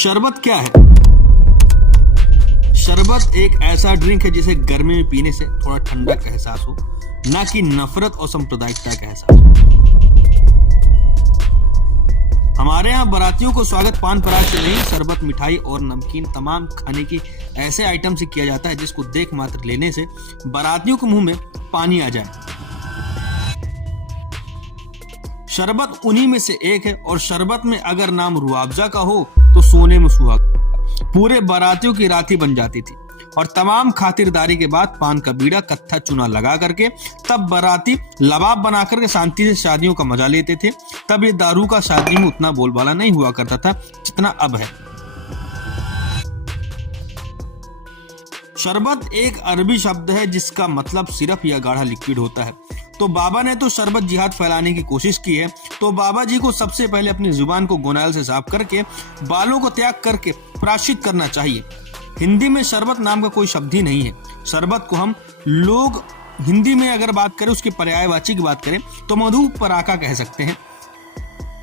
शरबत क्या है? शरबत एक ऐसा ड्रिंक है जिसे गर्मी में पीने से थोड़ा ठंडा का एहसास हो, ना कि नफरत और सांप्रदायिकता का एहसास हो। हमारे यहाँ बारातियों को स्वागत पान पराग से नहीं, शरबत, मिठाई और नमकीन तमाम खाने की ऐसे आइटम से किया जाता है जिसको देख मात्र लेने से बारातियों के मुंह में पानी आ जाए। शरबत उन्हीं में से एक है और शरबत में अगर नाम रुआवजा का हो तो सोने में सुहागा। पूरे बारातियों की रात ही बन जाती थी और तमाम खातिरदारी के बाद पान का बीड़ा, कत्था चूना लगा करके तब बाराती लबाब बना करके शांति से शादियों का मजा लेते थे। तब ये दारू का शादी में उतना बोलबाला नहीं हुआ करता था जितना अब है। शरबत एक अरबी शब्द है जिसका मतलब सिरप या गाढ़ा लिक्विड होता है। तो बाबा ने तो शरबत जिहाद फैलाने की कोशिश की है, तो बाबा जी को सबसे पहले अपनी जुबान को गुनाइल से साफ करके बालों को त्याग करके प्रायश्चित करना चाहिए। हिंदी में शरबत नाम का कोई शब्द ही नहीं है। शरबत को हम लोग हिंदी में अगर बात करें, उसके पर्यायवाची की बात करें तो मधु पराका कह सकते हैं।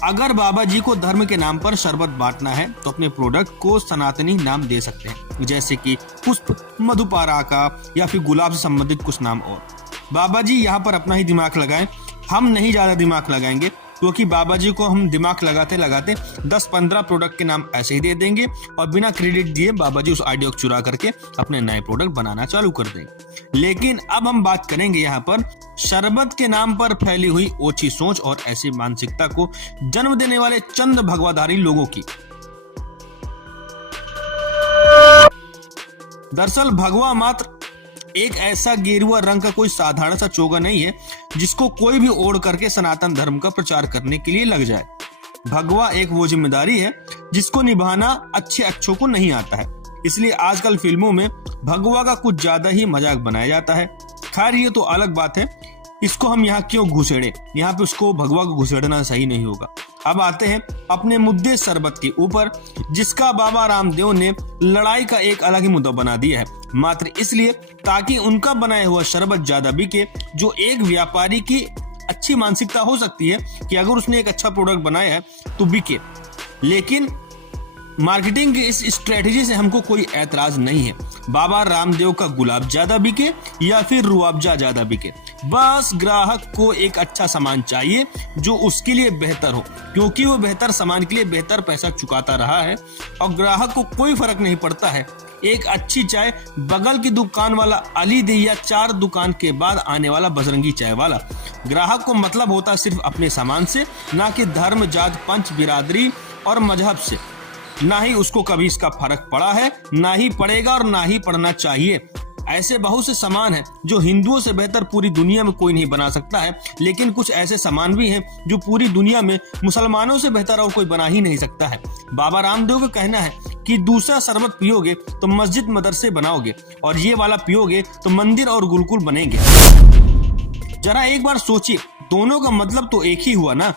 अगर बाबा जी को धर्म के नाम पर शरबत बांटना है तो अपने प्रोडक्ट को सनातनी नाम दे सकते हैं, जैसे कि पुष्प, मधुपराका या फिर गुलाब से संबंधित कुछ नाम और। बाबा जी यहाँ पर अपना ही दिमाग लगाएं, हम नहीं ज्यादा दिमाग लगाएंगे, क्योंकि बाबा जी को हम दिमाग लगाते लगाते 10-15 प्रोडक्ट के नाम ऐसे ही दे देंगे और बिना क्रेडिट दिए बाबा जी उस आइडिया को चुरा करके अपने नए प्रोडक्ट बनाना चालू कर देंगे। लेकिन अब हम बात करेंगे यहाँ पर शरबत के नाम पर फैली हुई ओछी सोच और ऐसी मानसिकता को जन्म देने वाले चंद भगवाधारी लोगों की। दरअसल भगवा मात्र एक ऐसा गेरुआ रंग का कोई साधारण सा चोगा नहीं है जिसको कोई भी ओढ़ करके सनातन धर्म का प्रचार करने के लिए लग जाए। भगवा एक वो जिम्मेदारी है जिसको निभाना अच्छों को नहीं आता है, इसलिए आजकल फिल्मों में भगवा का कुछ ज्यादा ही मजाक बनाया जाता है। खैर ये तो अलग बात है, इसको हम यहाँ क्यों घुसेड़े, यहाँ पे उसको भगवा को घुसेड़ना सही नहीं होगा। अब आते हैं अपने मुद्दे शरबत के ऊपर, जिसका बाबा रामदेव ने लड़ाई का एक अलग ही मुद्दा बना दिया है, मात्र इसलिए ताकि उनका बनाया हुआ शरबत ज्यादा बिके। जो एक व्यापारी की अच्छी मानसिकता हो सकती है कि अगर उसने एक अच्छा प्रोडक्ट बनाया है तो बिके, लेकिन मार्केटिंग की इस स्ट्रेटेजी से हमको कोई ऐतराज नहीं है। बाबा रामदेव का गुलाब ज्यादा बिके या फिर रुआवजा ज्यादा बिके, बस ग्राहक को एक अच्छा सामान चाहिए जो उसके लिए बेहतर हो, क्योंकि वो बेहतर सामान के लिए बेहतर पैसा चुकाता रहा है और ग्राहक को कोई फर्क नहीं पड़ता है। एक अच्छी चाय बगल की दुकान वाला अली दे या 4 दुकान के बाद आने वाला बजरंगी चाय वाला, ग्राहक को मतलब होता सिर्फ अपने सामान से, ना कि धर्म, जात, पंच, बिरादरी और मजहब से। ना ही उसको कभी इसका फर्क पड़ा है, ना ही पड़ेगा और ना ही पड़ना चाहिए। ऐसे बहुत से सामान हैं जो हिंदुओं से बेहतर पूरी दुनिया में कोई नहीं बना सकता है, लेकिन कुछ ऐसे सामान भी हैं जो पूरी दुनिया में मुसलमानों से बेहतर और कोई बना ही नहीं सकता है। बाबा रामदेव का कहना है कि दूसरा शरबत पियोगे तो मस्जिद मदरसे बनाओगे और ये वाला पियोगे तो मंदिर और गुरुकुल बनेंगे। जरा एक बार सोचिए, दोनों का मतलब तो एक ही हुआ ना।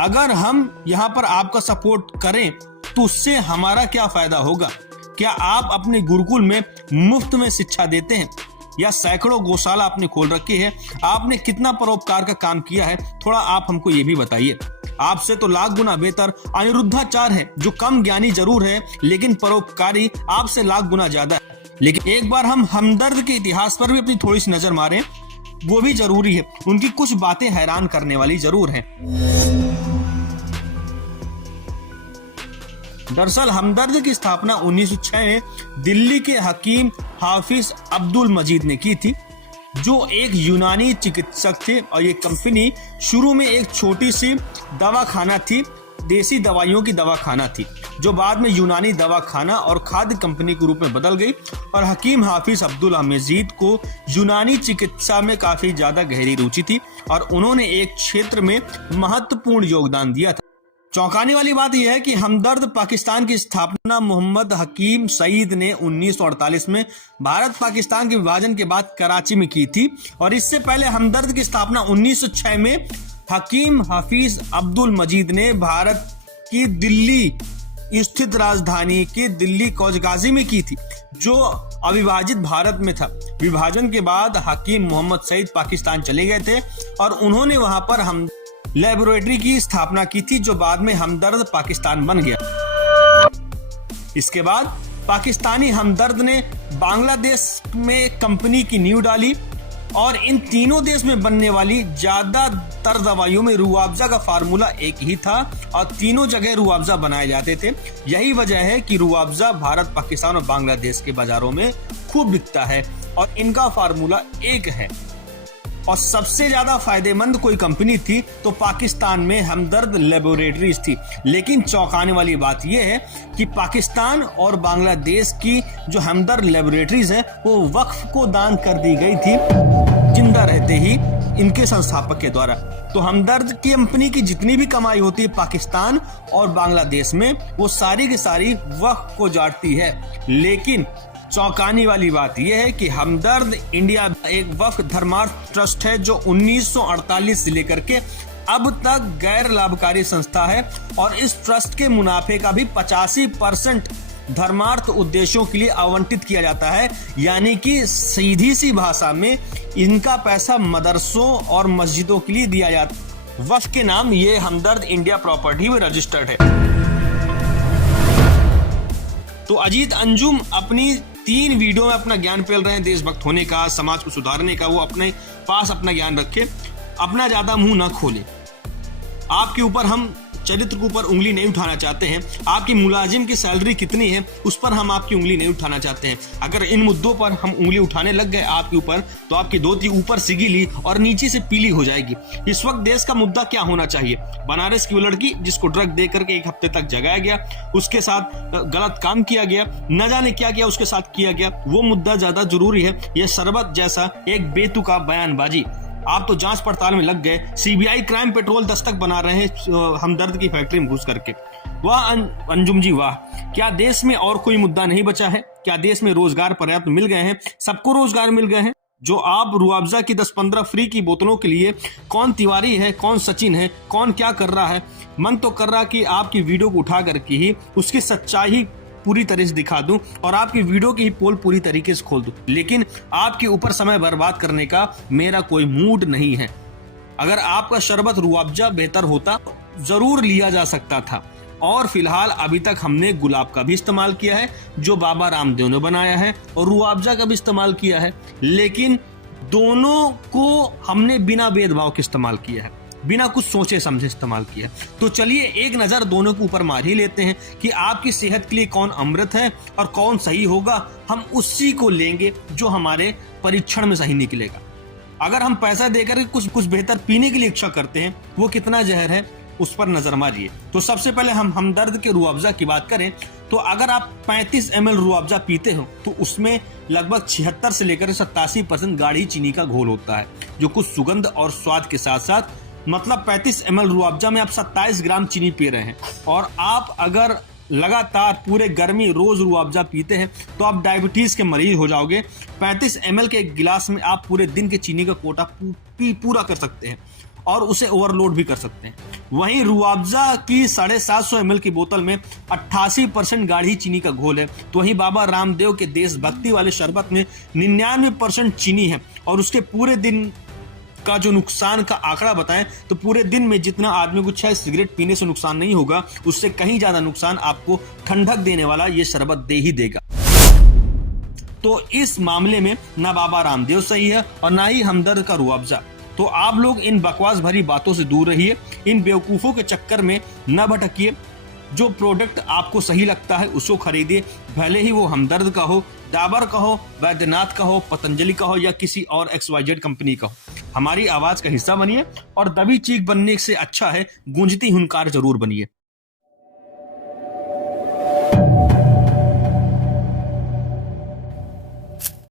अगर हम यहाँ पर आपका सपोर्ट करें तो उससे हमारा क्या फायदा होगा? क्या आप अपने गुरुकुल में मुफ्त में शिक्षा देते हैं या सैकड़ों गौशाला आपने खोल रखी है? आपने कितना परोपकार का काम किया है, थोड़ा आप हमको ये भी बताइए। आपसे तो लाख गुना बेहतर अनिरुद्धाचार्य है, जो कम ज्ञानी जरूर है लेकिन परोपकारी आपसे लाख गुना ज्यादा है। लेकिन एक बार हम हमदर्द के इतिहास पर भी अपनी थोड़ी सी नजर मारें, वो भी जरूरी है। उनकी कुछ बातें हैरान करने वाली जरूर हैं। दरअसल हमदर्द की स्थापना 1906 में दिल्ली के हकीम हाफिज अब्दुल मजीद ने की थी, जो एक यूनानी चिकित्सक थे। और ये कंपनी शुरू में एक छोटी सी दवाखाना थी, देसी दवाइयों की दवाखाना थी, जो बाद में यूनानी दवाखाना और खाद्य कंपनी के रूप में बदल गई। और हकीम हाफिज अब्दुल मजीद को यूनानी चिकित्सा में काफी ज्यादा गहरी रुचि थी और उन्होंने एक क्षेत्र में महत्वपूर्ण योगदान दिया था। चौंकाने वाली बात यह है कि हमदर्द पाकिस्तान की स्थापना मोहम्मद हकीम सईद ने 1948 में भारत पाकिस्तान के विभाजन के बाद कराची में की थी और इससे पहले हमदर्द की स्थापना 1906 में हकीम हाफिज अब्दुल मजीद ने भारत की दिल्ली स्थित राजधानी के दिल्ली कौजगाजी में की थी, जो अविभाजित भारत में था। विभाजन के बाद हकीम मोहम्मद सईद पाकिस्तान चले गए थे और उन्होंने वहां पर हम लेबोरेटरी की स्थापना की थी, जो बाद में हमदर्द पाकिस्तान बन गया। इसके बाद पाकिस्तानी हमदर्द ने बांग्लादेश में कंपनी की नींव डाली और इन तीनों देश में बनने वाली ज्यादातर दवाइयों में रुआवजा का फार्मूला एक ही था और तीनों जगह रुआवजा बनाए जाते थे। यही वजह है कि रुआवजा भारत, पाकिस्तान और बांग्लादेश के बाजारों में खूब बिकता है और इनका फार्मूला एक है। और सबसे ज्यादा फायदेमंद कोई कंपनी थी तो पाकिस्तान में हमदर्द लेबोरेटरीज थी। लेकिन चौंकाने वाली बात यह है कि पाकिस्तान और बांग्लादेश की जो हमदर्द लेबोरेटरीज है वो वक्फ को दान कर दी गई थी जिंदा रहते ही इनके संस्थापक के द्वारा। तो हमदर्द की कंपनी की जितनी भी कमाई होती है पाकिस्तान और बांग्लादेश में, वो सारी की सारी वक्फ को जाती है। लेकिन चौंकाने वाली बात यह है कि हमदर्द इंडिया एक वक्फ धर्मार्थ ट्रस्ट है जो 1948 से लेकर के अब तक गैर लाभकारी संस्था है और इस ट्रस्ट के मुनाफे का भी 85% धर्मार्थ उद्देश्यों के लिए आवंटित किया जाता है। यानी कि सीधी सी भाषा में इनका पैसा मदरसों और मस्जिदों के लिए दिया जाता है। वक्फ के नाम ये हमदर्द इंडिया प्रॉपर्टी में रजिस्टर्ड है। तो अजीत अंजुम अपनी 3 वीडियो में अपना ज्ञान फैल रहे हैं देशभक्त होने का, समाज को सुधारने का। वो अपने पास अपना ज्ञान रखे, अपना ज्यादा मुंह ना खोले। आपके ऊपर हम चरित्र के ऊपर उंगली नहीं उठाना चाहते हैं। आपकी मुलाजिम की सैलरी कितनी है उस पर हम आपकी उंगली नहीं उठाना चाहते हैं। अगर इन मुद्दों पर हम उंगली उठाने लग गए आपके ऊपर तो आपकी धोती ऊपर से गीली और नीचे से पीली हो जाएगी। इस वक्त देश का मुद्दा क्या होना चाहिए? बनारस की वो लड़की जिसको ड्रग दे करके 1 हफ्ते तक जगाया गया, उसके साथ गलत काम किया गया, न जाने क्या किया उसके साथ किया गया, वो मुद्दा ज्यादा जरूरी है। यह शरबत जैसा एक बेतुका बयानबाजी। आप तो जांच पड़ताल में लग गए। सीबीआई क्राइम पेट्रोल दस्तक बना रहे हैं हमदर्द की फैक्ट्री में घुस करके। वाह अंजुम जी वाह, क्या देश में और कोई मुद्दा नहीं बचा है? क्या देश में रोजगार पर्याप्त मिल गए हैं? सबको रोजगार मिल गए हैं? जो आप रुआवजा की 10-15 फ्री की बोतलों के लिए कौन तिवारी है, कौन सचिन है, कौन क्या कर रहा है? मन तो कर रहा कि आपकी वीडियो को उठा करके ही उसकी सच्चाई पूरी तरह से दिखा दूं और आपकी वीडियो की पोल पूरी तरीके से खोल दूं, लेकिन आपके ऊपर समय बर्बाद करने का मेरा कोई मूड नहीं है। अगर आपका शरबत रुआवजा बेहतर होता जरूर लिया जा सकता था। और फिलहाल अभी तक हमने गुलाब का भी इस्तेमाल किया है जो बाबा रामदेव ने बनाया है और रुआवजा का भी इस्तेमाल किया है, लेकिन दोनों को हमने बिना भेदभाव के इस्तेमाल किया है, बिना कुछ सोचे समझे इस्तेमाल किया। तो चलिए एक नजर दोनों के ऊपर मार ही लेते हैं कि आपकी सेहत के लिए कौन अमृत है और कौन सही होगा। हम उसी को लेंगे जो हमारे परीक्षण में सही निकलेगा। अगर हम पैसा देकर कुछ बेहतर पीने के लिए इच्छा करते हैं, वो कितना जहर है उस पर नजर मारिए। तो सबसे पहले हम हमदर्द के रुआवजा की बात करें तो अगर आप 35 ml रुआवजा पीते हो तो उसमें लगभग 76 से लेकर 87% गाढ़ी चीनी का घोल होता है, जो कुछ सुगंध और स्वाद के साथ साथ, मतलब 35 ml रुआवजा में आप 27 ग्राम चीनी पी रहे हैं। और आप अगर लगातार पूरे गर्मी रोज रुआवजा पीते हैं तो आप डायबिटीज के मरीज हो जाओगे। 35 ml के एक गिलास में आप पूरे दिन के चीनी का कोटा पूरा कर सकते हैं और उसे ओवरलोड भी कर सकते हैं। वहीं रुआवजा की 750 ml की बोतल में 88% गाढ़ी चीनी का घोल है, तो वहीं बाबा रामदेव के देशभक्ति वाले शरबत में 99% चीनी है। और उसके पूरे दिन का जो नुकसान का आंकड़ा बताएं तो पूरे दिन में जितना आदमी को 6 सिगरेट पीने से नुकसान नहीं होगा, उससे कहीं ज्यादा नुकसान आपको ठंडक देने वाला ये शरबत दे ही देगा। तो इस मामले में ना बाबा रामदेव सही है और ना ही हमदर्द का रुआवजा। तो आप लोग इन बकवास भरी बातों से दूर रहिए, इन बेवकूफों के चक्कर में न भटकिए। जो प्रोडक्ट आपको सही लगता है उसको खरीदिए, भले ही वो हमदर्द का हो, डाबर का हो, वैद्यनाथ का हो, पतंजलि का हो या किसी और XYZ कंपनी का हो। हमारी आवाज का हिस्सा बनिए और दबी चीख बनने से अच्छा है गूंजती हुनकार जरूर बनिए।